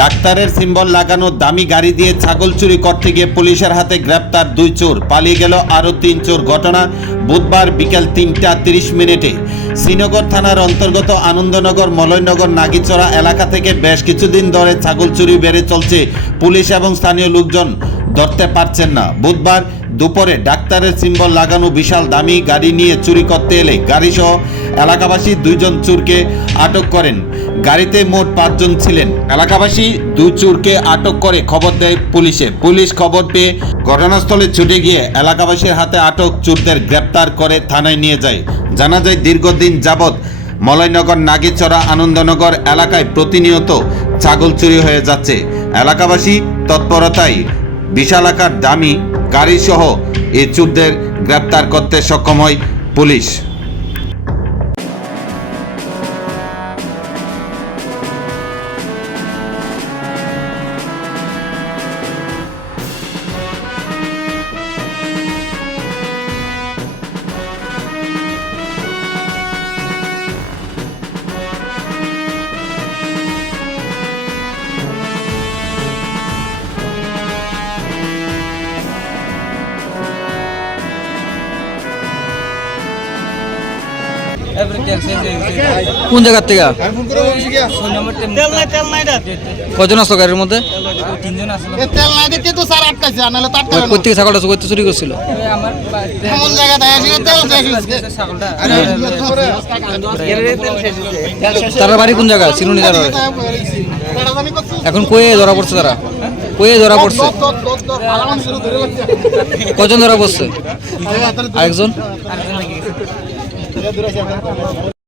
ডাক্তারের সিম্বল লাগানো দামি গাড়ি দিয়ে ছাগল চুরি করতে গিয়ে পুলিশের হাতে গ্রেপ্তার 2 চোর, পালিয়ে গেল আরও 3 চোর। ঘটনা বুধবার বিকেল 3টা 30 মিনিটে শ্রীনগর থানার অন্তর্গত আনন্দনগর মলয়নগর নাগিচড়া এলাকা থেকে বেশ কিছুদিন ধরে ছাগল চুরি বেড়ে চলছে। পুলিশ এবং স্থানীয় লোকজন ধরতে পারছেন না। বুধবার দুপুরে ডাক্তারের সিম্বল লাগানো বিশাল দামি গাড়ি নিয়ে চুরি করতে এলে গাড়িসহ এলাকাবাসী 2 জন চোরকে আটক করেন। গাড়িতে মোট 5 জন ছিলেন। এলাকাবাসী 2 চোরকে আটক করে খবর দেয় পুলিশে। পুলিশ খবর পেয়ে ঘটনাস্থলে ছুটে গিয়ে এলাকাবাসীর হাতে আটক চোরদের গ্রেপ্তার করে থানায় নিয়ে যায়। জানা যায় দীর্ঘদিন যাবৎ মলয়নগর নাগিচড়া আনন্দনগর এলাকায় প্রতিনিয়ত ছাগল চুরি হয়ে যাচ্ছে। এলাকাবাসী তৎপরতায় বিশাল আকার দামি গাড়িসহ এই চোরদের গ্রেপ্তার করতে সক্ষম হয় পুলিশ। কোন জায়গার থেকে কজন আসলো গাড়ির মধ্যে? প্রত্যেকে ছাগলটা করতে চুরি করছিল। তারা বাড়ি কোন জায়গা? চিনুনি তারা এখন কয়ে ধরা পড়ছে? তারা কয়ে ধরা পড়ছে? কজন ধরা পড়ছে? আরেকজন